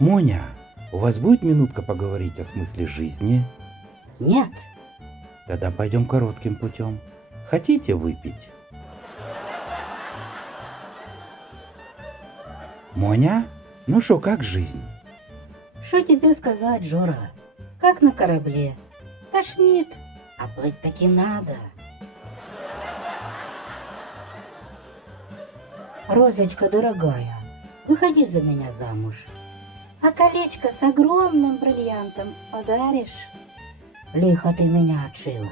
Моня, у вас будет минутка поговорить о смысле жизни? Нет. Тогда пойдем коротким путем. Хотите выпить? Моня, ну шо, как жизнь? Что тебе сказать, Жора? Как на корабле. Тошнит, а плыть таки надо. Розочка, дорогая, выходи за меня замуж. А колечко с огромным бриллиантом подаришь? Лихо ты меня отшила,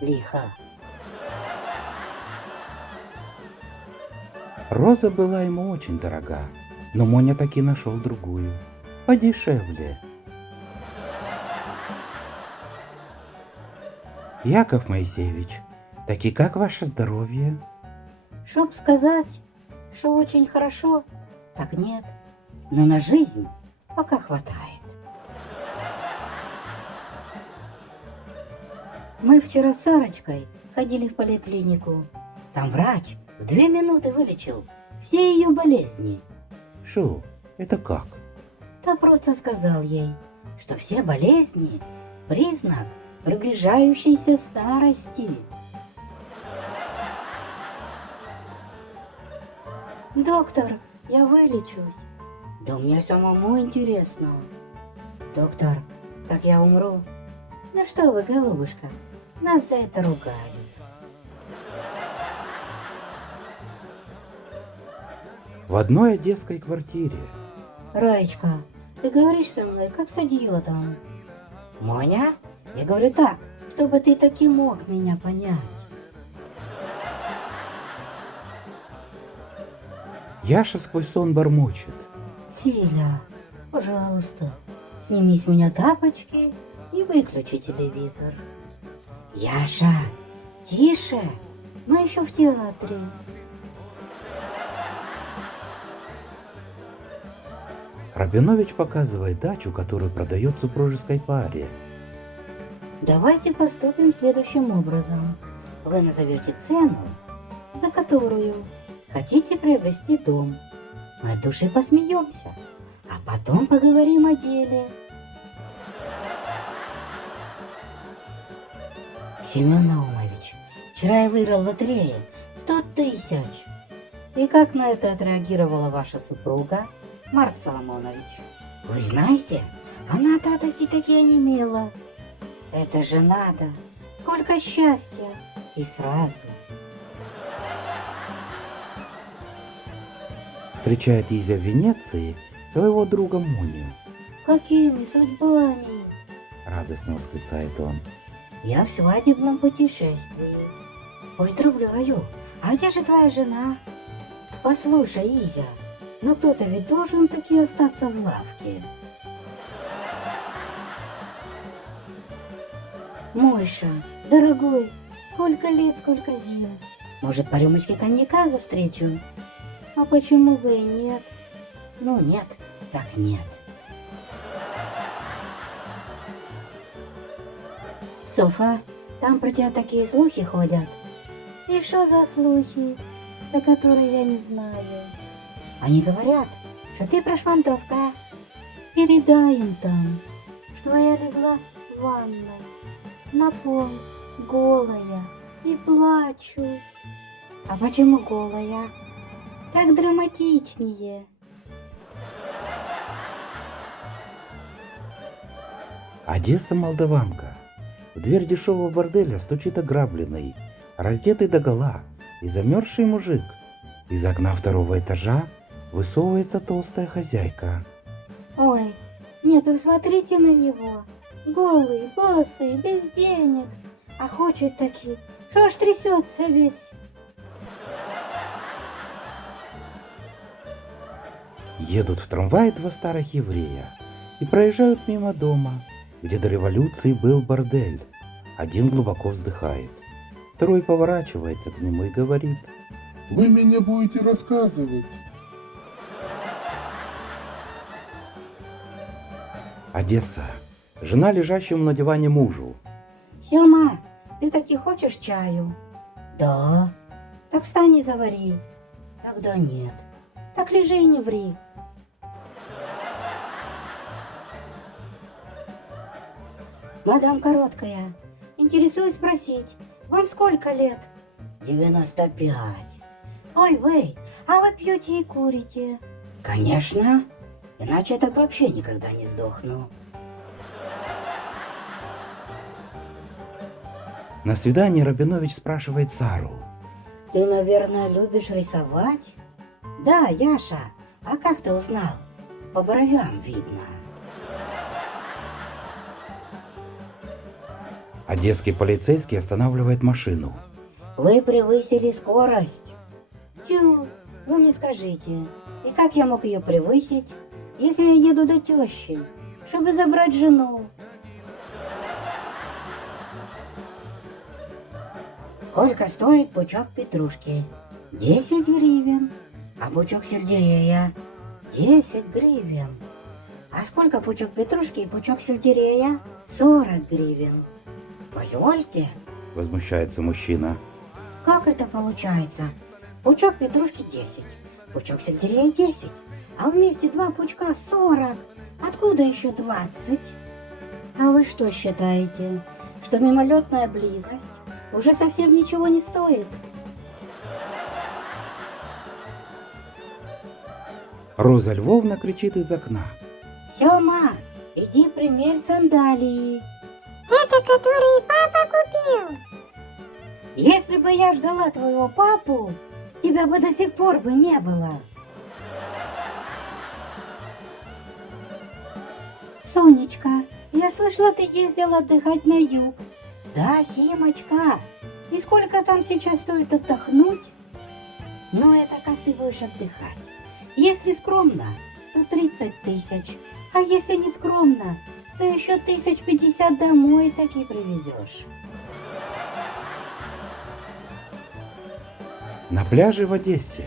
лихо. Роза была ему очень дорога, но Моня таки нашел другую, подешевле. Яков Моисеевич, таки как ваше здоровье? Чтоб сказать, что очень хорошо, так нет. Но на жизнь пока хватает. Мы вчера с Сарочкой ходили в поликлинику. Там врач в 2 минуты вылечил все ее болезни. Шо, это как? Та просто сказал ей, что все болезни – признак приближающейся старости. Доктор, я вылечусь. Да мне самому интересно. Доктор, так я умру. Ну что вы, голубушка, нас за это ругают. В одной одесской квартире. Раечка, ты говоришь со мной, как с идиотом. Моня, я говорю так, чтобы ты таки мог меня понять. Яша сквозь сон бормочет. Силя, пожалуйста, сними с меня тапочки и выключи телевизор. Яша, тише, мы еще в театре. Рабинович показывает дачу, которую продает супружеской паре. Давайте поступим следующим образом. Вы назовете цену, за которую хотите приобрести дом. Мы от души посмеемся, а потом поговорим о деле. Семен Наумович, вчера я выиграл в лотерее 100 000. И как на это отреагировала ваша супруга, Марк Соломонович? Вы знаете, она от радости таки онемела. Это же надо! Сколько счастья! И сразу. Встречает Изя в Венеции своего друга Моню. Какими судьбами? Радостно восклицает он. Я в свадебном путешествии. Поздравляю! А где же твоя жена? Послушай, Изя, но кто-то ведь должен таки остаться в лавке. Мойша, дорогой, сколько лет, сколько зим. Может, по рюмочке коньяка за встречу? А почему бы и нет? Ну, нет, так нет. Софа, там про тебя такие слухи ходят. И что за слухи, за которые я не знаю? Они говорят, что ты прошмандовка. Передай им там, что я легла в ванной, на пол, голая, и плачу. А почему голая? Так драматичнее. Одесса молдаванка. В дверь дешевого борделя стучит ограбленный, раздетый догола и замерзший мужик. Из окна 2-го этажа высовывается толстая хозяйка. Ой, нет, вы смотрите на него. Голый, босый, без денег. А хочет таки, что аж трясется весь. Едут в трамвае 2 старых еврея и проезжают мимо дома, где до революции был бордель. Один глубоко вздыхает, второй поворачивается к нему и говорит: Вы мне будете рассказывать. Одесса. Жена лежащему на диване мужу. Сёма, ты таки хочешь чаю? Да. Так встань и завари. Тогда нет. Так лежи и не ври. Мадам Короткая, интересуюсь спросить, вам сколько лет? 95. Ой, вы, а вы пьете и курите? Конечно, иначе я так вообще никогда не сдохну. На свидании Рабинович спрашивает Сару. Ты, наверное, любишь рисовать? Да, Яша, а как ты узнал? По бровям видно. Одесский полицейский останавливает машину. Вы превысили скорость. Тю, вы мне скажите, и как я мог ее превысить, если я еду до тещи, чтобы забрать жену? Сколько стоит пучок петрушки? 10 гривен. А пучок сельдерея? 10 гривен. А сколько пучок петрушки и пучок сельдерея? 40 гривен. Позвольте. Возмущается мужчина. Как это получается? Пучок петрушки 10, пучок сельдерея 10, а вместе два пучка 40. Откуда еще 20? А вы что считаете, что мимолетная близость уже совсем ничего не стоит? Роза Львовна кричит из окна. Сёма, иди примерь сандалии. Это которые папа купил. Если бы я ждала твоего папу, тебя бы до сих пор бы не было. Сонечка, я слышала, ты ездил отдыхать на юг. Да, Симочка. И сколько там сейчас стоит отдохнуть? Но это как ты будешь отдыхать. Если скромно, то 30 тысяч. А если не скромно, то еще 1050 домой таки привезешь. На пляже в Одессе.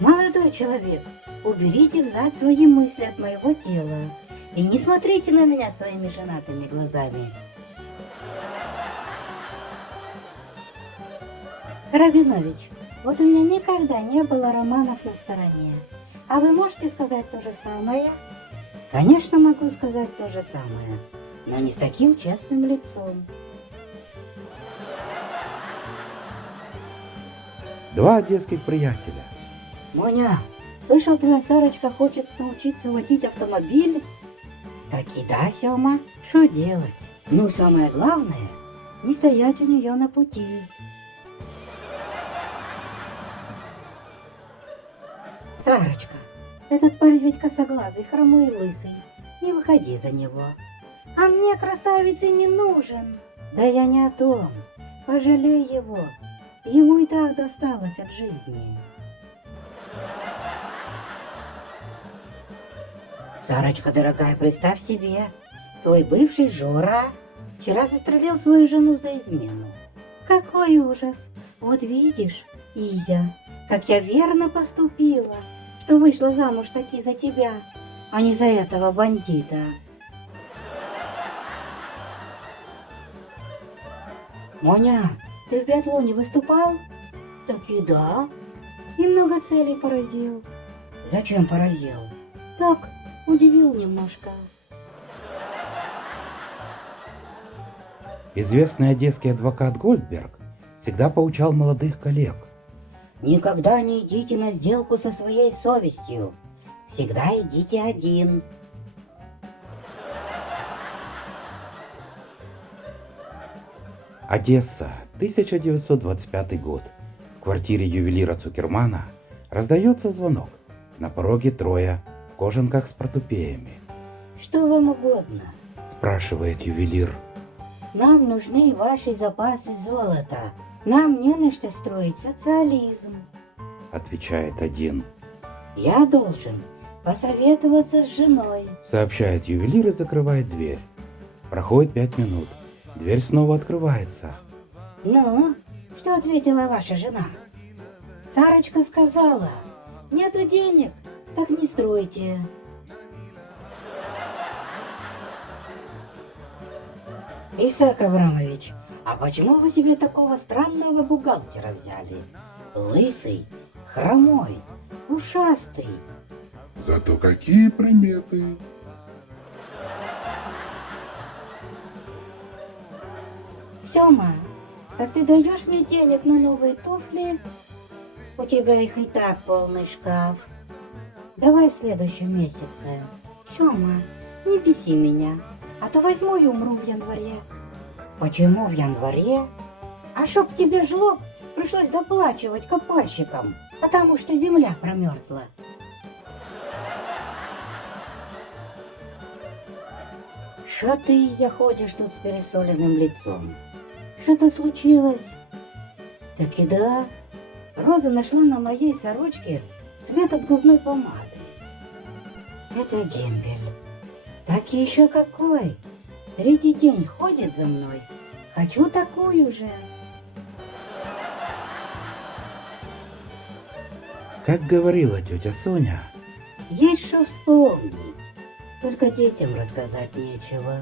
Молодой человек, уберите взад свои мысли от моего тела и не смотрите на меня своими женатыми глазами. Рабинович, вот у меня никогда не было романов на стороне. А вы можете сказать то же самое? Конечно, могу сказать то же самое, но не с таким честным лицом. Два одесских приятеля. Моня, слышал, твоя Сарочка хочет научиться водить автомобиль? Таки да, Сёма, что делать? Ну, самое главное, не стоять у нее на пути. Сарочка, этот парень ведь косоглазый, хромой и лысый. Не выходи за него. А мне красавицы не нужен. Да я не о том. Пожалей его. Ему и так досталось от жизни. Сарочка, дорогая, представь себе, твой бывший Жора вчера застрелил свою жену за измену. Какой ужас! Вот видишь, Изя, как я верно поступила, что вышла замуж таки за тебя, а не за этого бандита. Моня, ты в биатлоне выступал? Таки да. И много целей поразил. Зачем поразил? Так, удивил немножко. Известный одесский адвокат Гольдберг всегда поучал молодых коллег. Никогда не идите на сделку со своей совестью. Всегда идите один. Одесса, 1925 год. В квартире ювелира Цукермана раздается звонок. На пороге трое в кожанках с портупеями. Что вам угодно? Спрашивает ювелир. Нам нужны ваши запасы золота. Нам не на что строить социализм. Отвечает один. Я должен посоветоваться с женой. Сообщает ювелир и закрывает дверь. Проходит 5 минут. Дверь снова открывается. Ну, что ответила ваша жена? Сарочка сказала, нету денег, так не стройте. Исаак Абрамович, а почему вы себе такого странного бухгалтера взяли? Лысый, хромой, ушастый. Зато какие приметы. Сёма, так ты даешь мне денег на новые туфли? У тебя их и так полный шкаф. Давай в следующем месяце. Сёма, не беси меня, а то возьму и умру в январе. Почему в январе? А чтоб тебе жлоб, пришлось доплачивать копальщикам, потому что земля промерзла. Что ты, Изя, ходишь тут с пересоленным лицом? Что-то случилось? Так и да, Роза нашла на моей сорочке след от губной помады. Это дембель. Так и еще какой. Третий день ходит за мной. Хочу такую же. Как говорила тетя Соня, Есть что вспомнить. Только детям рассказать нечего.